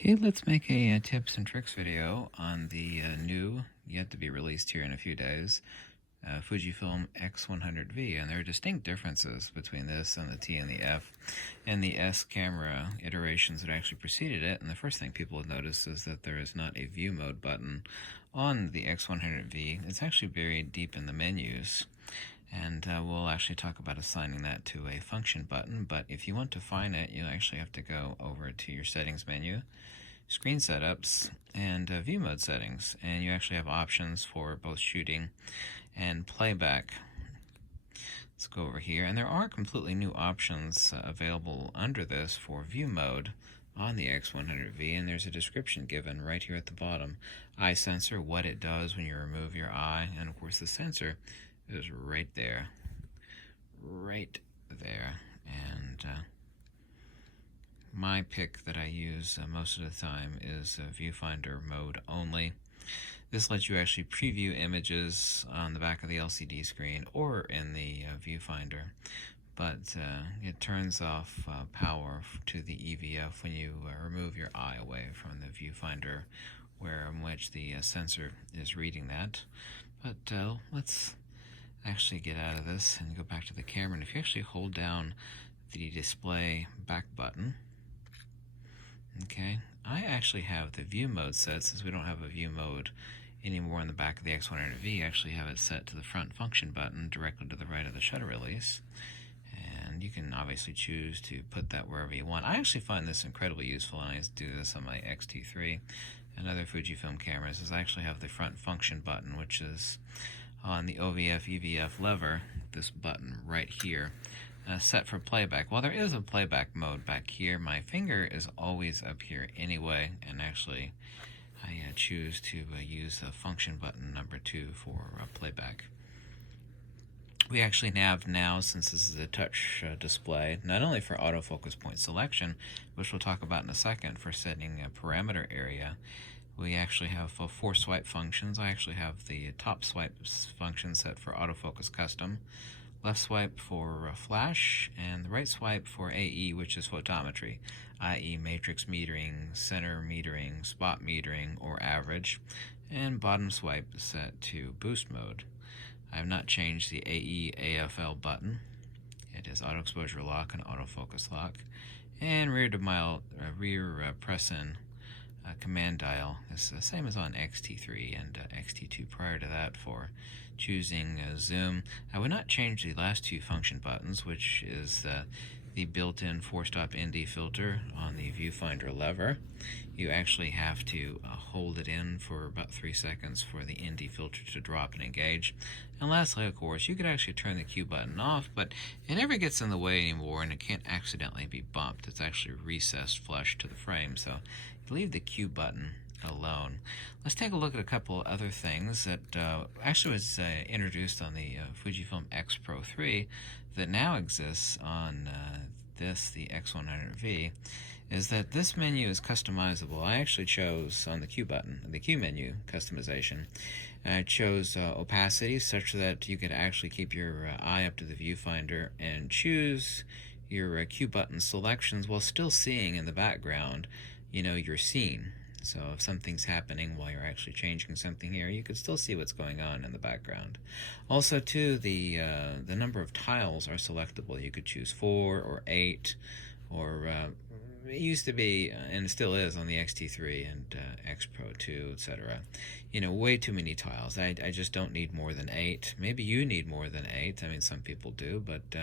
Okay, let's make a tips and tricks video on the new, yet to be released here in a few days, Fujifilm X100V. And there are distinct differences between this and the T and the F and the S camera iterations that actually preceded it. And the first thing people have noticed is that there is not a view mode button on the X100V. It's actually buried deep in the menus. And we'll actually talk about assigning that to a function button, but if you want to find it, you actually have to go over to your settings menu, screen setups, and view mode settings, and you actually have options for both shooting and playback. Let's go over here, and there are completely new options available under this for view mode on the X100V, and there's a description given right here at the bottom. Eye sensor, what it does when you remove your eye, and of course the sensor is right there. And my pick that I use most of the time is viewfinder mode only. This lets you actually preview images on the back of the LCD screen or in the viewfinder, but it turns off power to the EVF when you remove your eye away from the viewfinder in which the sensor is reading that. But let's actually get out of this and go back to the camera, and if you actually hold down the display back button, okay, I actually have the view mode set. Since we don't have a view mode anymore on the back of the X100V, I actually have it set to the front function button directly to the right of the shutter release, and you can obviously choose to put that wherever you want. I actually find this incredibly useful, and I do this on my X-T3 and other Fujifilm cameras, is I actually have the front function button, which is on the OVF EVF lever, this button right here, set for playback. While there is a playback mode back here, my finger is always up here anyway, and actually I choose to use the function button number 2 for playback. We actually have now, since this is a touch display, not only for autofocus point selection, which we'll talk about in a second, for setting a parameter area, we actually have 4 swipe functions. I actually have the top swipe function set for autofocus custom, left swipe for flash, and the right swipe for AE, which is photometry, i.e. matrix metering, center metering, spot metering, or average, and bottom swipe set to boost mode. I have not changed the AE AFL button. It is auto exposure lock and autofocus lock, and rear press in command dial is the same as on X-T3 and X-T2 prior to that for choosing zoom. I would not change the last 2 function buttons, which is the built-in 4-stop ND filter on the viewfinder lever. You actually have to hold it in for about 3 seconds for the ND filter to drop and engage. And lastly, of course, you could actually turn the Q button off, but it never gets in the way anymore, and it can't accidentally be bumped. It's actually recessed flush to the frame, so you leave the Q button alone. Let's take a look at a couple other things that actually was introduced on the Fujifilm X Pro 3 that now exists on the X100V, is that this menu is customizable. I actually chose on the Q button, the Q menu customization, I chose opacity such that you could actually keep your eye up to the viewfinder and choose your Q button selections while still seeing in the background, your scene. So if something's happening while you're actually changing something here, you could still see what's going on in the background. Also, too, the number of tiles are selectable. You could choose 4 or 8, or it used to be, and it still is on the X-T3 and X Pro 2, etc. Way too many tiles. I just don't need more than 8. Maybe you need more than 8. I mean, some people do, but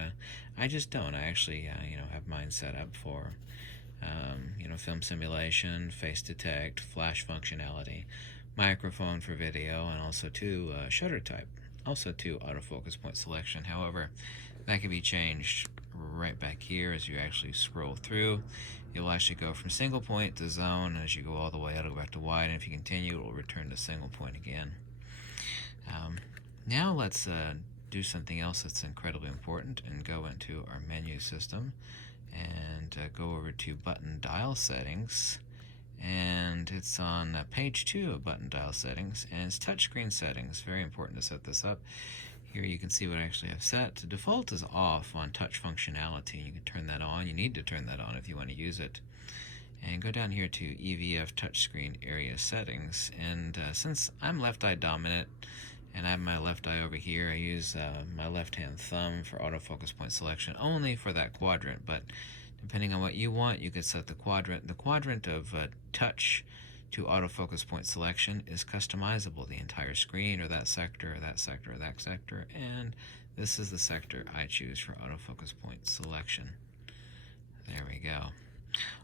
I just don't. I actually, have mine set up for film simulation, face detect, flash functionality, microphone for video, and also shutter type, also autofocus point selection. However, that can be changed right back here as you actually scroll through. You'll actually go from single point to zone. As you go all the way, it'll go back to wide, and if you continue, it will return to single point again. Now let's do something else that's incredibly important and go into our menu system and go over to button dial settings, and it's on page 2 of button dial settings, and it's touchscreen settings. Very important to set this up. Here you can see what I actually have set. The default is off on touch functionality. You can turn that on. You need to turn that on if you want to use it. and go down here to EVF touchscreen area settings. And since I'm left eye dominant and I have my left eye over here, I use my left hand thumb for autofocus point selection only for that quadrant. But depending on what you want, you could set the quadrant. The quadrant of touch to autofocus point selection is customizable. The entire screen, or that sector, or that sector, or that sector. And this is the sector I choose for autofocus point selection. There we go.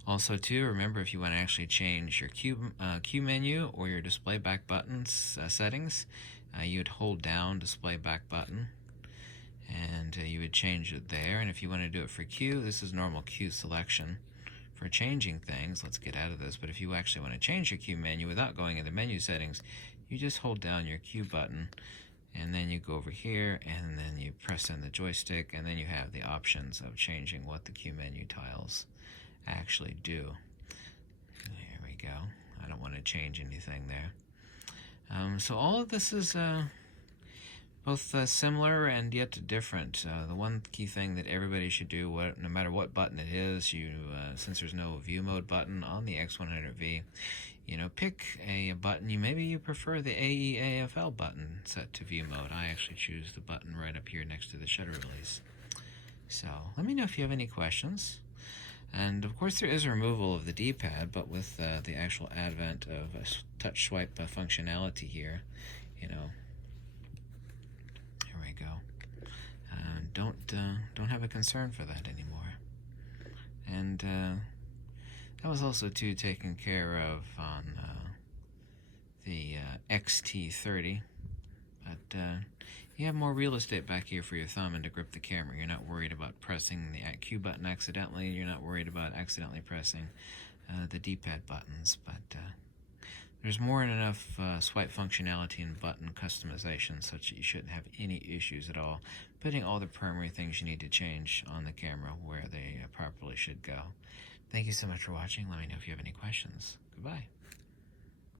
Also, too, remember, if you want to actually change your Q menu or your display back buttons settings, you'd hold down display back button, and you would change it there. And if you want to do it for Q, this is normal Q selection. For changing things, let's get out of this, but if you actually want to change your Q menu without going into menu settings, you just hold down your Q button, and then you go over here, and then you press in the joystick, and then you have the options of changing what the Q menu tiles actually do. There we go. I don't want to change anything there. So all of this is both similar and yet different. The one key thing that everybody should do, no matter what button it is, since there's no view mode button on the X100V, pick a button. Maybe you prefer the AEAFL button set to view mode. I actually choose the button right up here next to the shutter release. So let me know if you have any questions. And of course there is removal of the D-pad, but with the actual advent of a touch swipe functionality here, here we go. Don't have a concern for that anymore. And that was also too taken care of on the XT30, but you have more real estate back here for your thumb and to grip the camera. You're not worried about pressing the Q button accidentally. You're not worried about accidentally pressing the D-pad buttons, but there's more than enough swipe functionality and button customization such that you shouldn't have any issues at all putting all the primary things you need to change on the camera where they properly should go. Thank you so much for watching. Let me know if you have any questions. Goodbye.